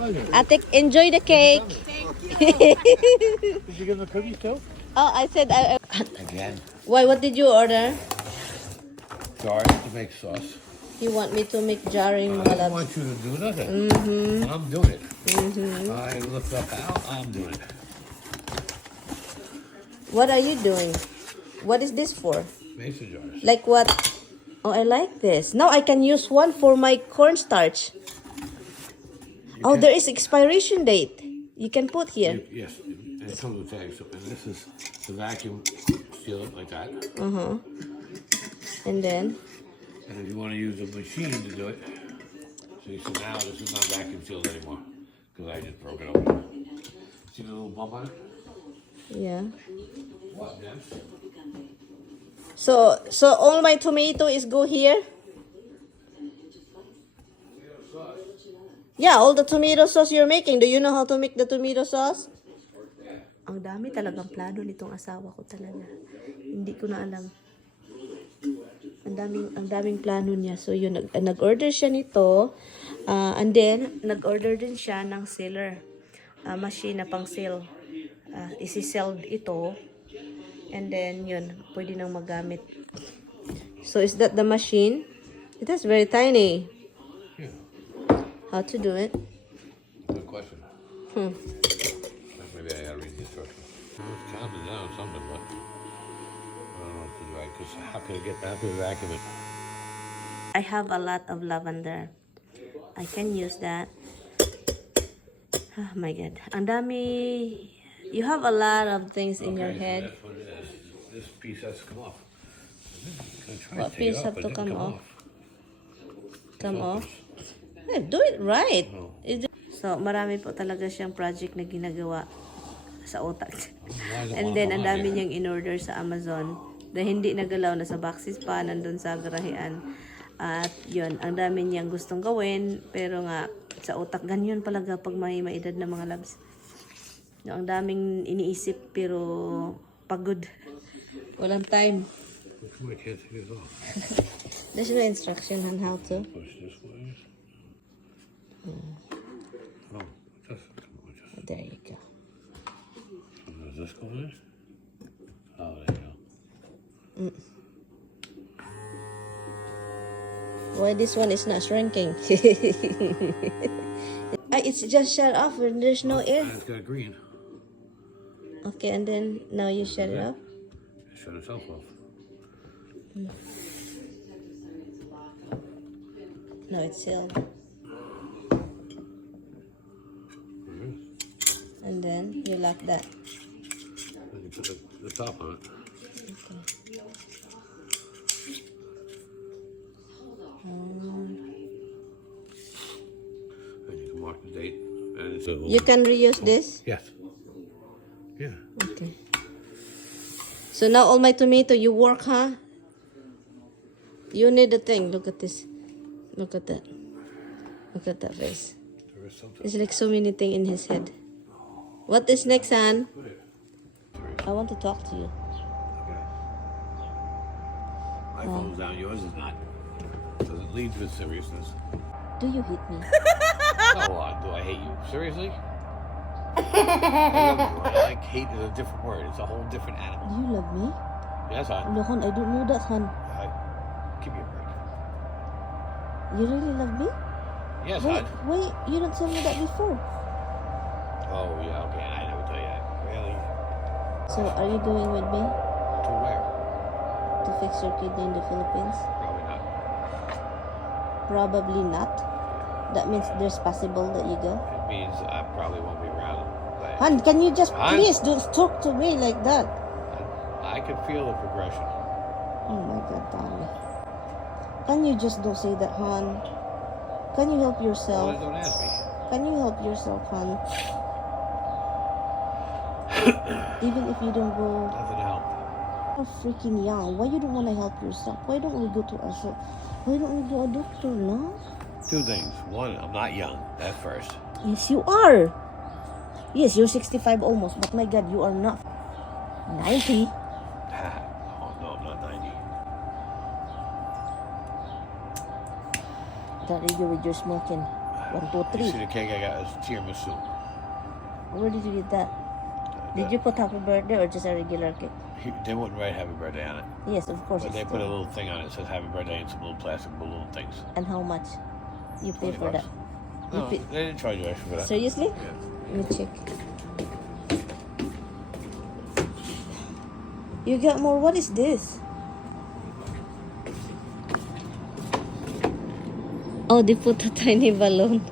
pleasure. Atik, enjoy the cake. Did you give them the cookies too? Oh, I said Again, Why, what did you order? jars to make sauce. You want me to make jarring, I mga don't loves? want you to do nothing. I'm doing it. Mm-hmm. I looked up how I'm doing it. What are you doing? What is this for? Mason jars. Like what? Oh, I like this. Now I can use one for my cornstarch. Oh, there is expiration date. You can put here. Yes, and it comes with tags. And this is the vacuum seal it like that. And then, And if you want to use a machine to do it, see, so now this is not vacuum sealed anymore because I just broke it open. See the little bump on it? yeah. What, man? So all my tomato is go here? Yeah, all the tomato sauce you're making. Do you know how to make the tomato sauce? Ang dami talagang plano nitong asawa ko talaga. Hindi ko na alam. Ang daming plano niya. So yun, nag-order siya nito. And then, nag-order din siya ng sealer. Machine na pang seal. Isi-sell ito. And then, yun, pwede nang magamit. So, is that the machine? It is very tiny. Yeah. How to do it? Good question. Maybe I gotta read the instructions. It's counting down something, but I don't know what to do. Because how could I get that to vacuum it? I have a lot of lavender. I can use that. Oh my God. Ang dami. You have a lot of things in your head. So that's what it is. This piece has to come off. What piece have to come off? Come off? Hey, do it right. No. So, marami po talaga siyang project na ginagawa sa utak. And then, ang dami niyang in-order sa Amazon na hindi nagalaw na sa boxes pa, nandun sa garahean. At yun, ang dami niyang gustong gawin, pero nga, sa utak, ganyan palaga pag may maedad na mga labs. No, ang daming iniisip, pero pagod. Walang time. I can't take this off. There's no instruction on how to. Push this way. Oh, just, There you go. does this go in? Oh, there you go. Why this one is not shrinking? It's just shut off when there's no air. It's got green. Okay, and then now you shut it off. Shut itself off. No, it's sealed. And then you lock that. And you put the top on it. Okay. And you can mark the date. And it's a little, You can reuse this? yes. Yeah. Okay. So now all my tomato, you work, huh? You need a thing. Look at this. Look at that. Look at that face. There is something. It's like so many things in his head. What is next, son? I want to talk to you. Okay. My phone's down. Yours is not. Doesn't lead with seriousness. Do you hate me? Oh, do I hate you? Seriously? I love you. I like hate is a different word. It's a whole different animal. Do you love me? Yes, hon. No, hon, I don't know that, hon. Give me a break. You really love me? Yes, Wait, hon. wait, you didn't tell me that before. Oh, yeah, okay. I never tell you that. Really? So, are you going with me To where? to fix your kidney in the Philippines? Probably not. Probably not. That means there's possible that you go. It means I probably won't be around. But Hon, can you just Hon? please don't talk to me like that? I can feel the progression. Oh my God, Tommy. Can you just don't say that, hon? Can you help Well, yourself? don't ask me. Can you help yourself, hon? Even if you don't go, Nothing to help. you're freaking young. Why you don't want to help yourself? Why don't we go to why don't we go to a doctor, no? Two things. One, I'm not young. That's first. Yes, you are. Yes, you're 65 almost, but my God, you are not 90. Oh, no, I'm not 90. That radio with your smoking. 1, 2, You 3. see the cake I got is tiramisu. Where did you get that? Did you put happy birthday or just a regular cake? They wouldn't write happy birthday on it. Yes, of course. But it's they put a still- little thing on it that says happy birthday and some little plastic balloon things. And how much you pay 20 for bucks. that? No, pay- they didn't charge you extra for that. Seriously? Yeah. Let me check. You got more. What is this? Oh, they put a tiny balloon.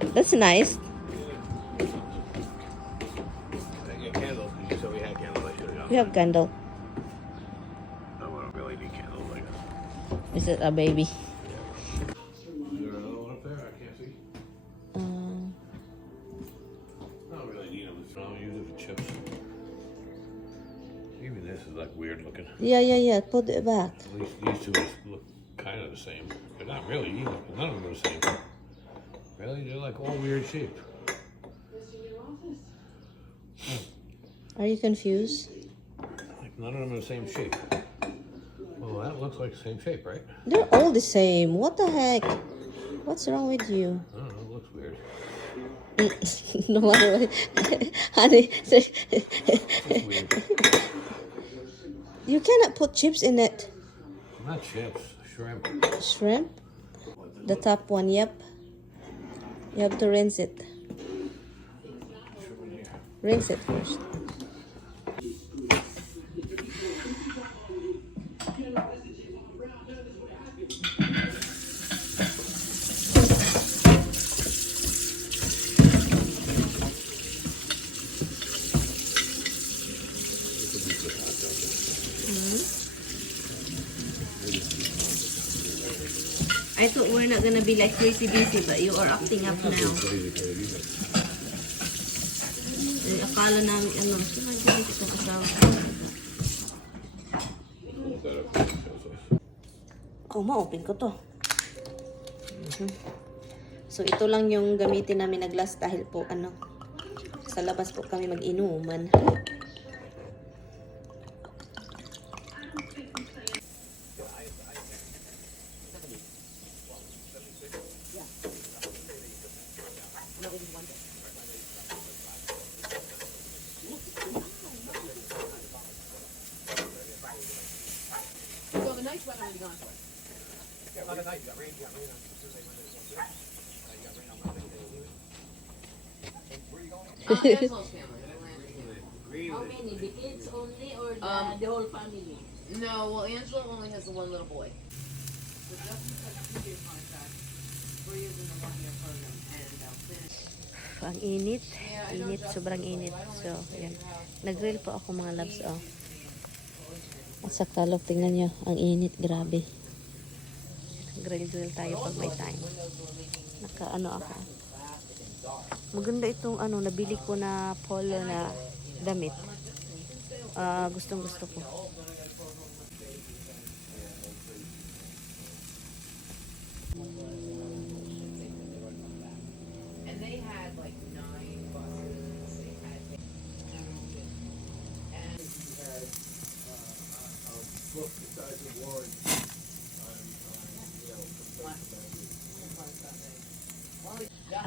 That's nice. They get candles because you said we had candles. I should have We got have candle. No, we don't really need candles like that. Is it a baby? Is there another one up there? I can't see. I don't really need them. I don't use it for chips. Even this is like weird looking. Yeah. Put it back. At least these two look kind of the same. They're not really either. None of them are the same. Really? They're like all weird shaped. Are you confused? Like none of them are the same shape. Well, that looks like the same shape, right? They're all the same. What the heck? What's wrong with you? I don't know. It looks weird. No matter what. Honey, It's weird. you cannot put chips in it. Not chips. Shrimp. Shrimp? The top one, yep. You have to rinse it. Shrimp in here. Rinse it first. I thought we're not gonna be like crazy busy, but you are acting up now. Akala namin, ano, sinabi kita kasama. Oh, ma-open ko to. So, ito lang yung gamitin namin na glass dahil po, ano, sa labas po kami mag-inuman. So the night's weather will be gone for it. Angelo's family. How many? The kids only or the whole family? No, well, Angelo only has the one little boy. Ang init. Init. Sobrang init. So, yan. Nag-grill po ako mga loves. Oh. At sa kalop, tingnan nyo. Ang init. Grabe. Grill tayo pag may time. Naka-ano ako. Maganda itong ano, nabili ko na polo na damit. Gustong gusto ko. And they had like 9 buses. They had book the size of Warren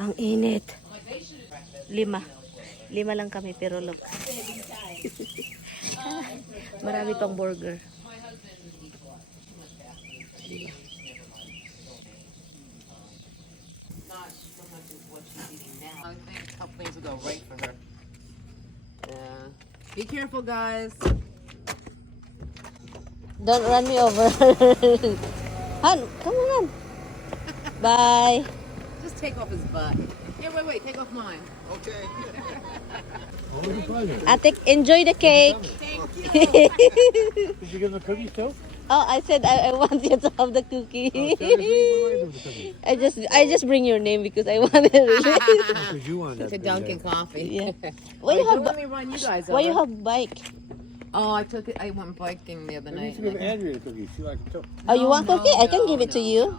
Ang init. 5 lang kami pero look. Marami pang burger. not so much as what she's eating now. I think a couple things will go right for her. Yeah. Be careful, guys. Don't run me over. Han, come on. Bye. Just take off his butt. Yeah, wait, take off mine. Okay. Ate, enjoy the cake. Did you give them the cookies too? Oh, I said I want you to have the cookie. I just bring your name because I want it. Because you wanted To Dunkin' Coffee. Yeah. Why you Wait, have let me run you guys Why over. you have bike? Oh, I took it. I went biking the other You night. should give Andrea the cookies. She likes them too. Oh, you want No, cookie? I can no, give it to no, you. no.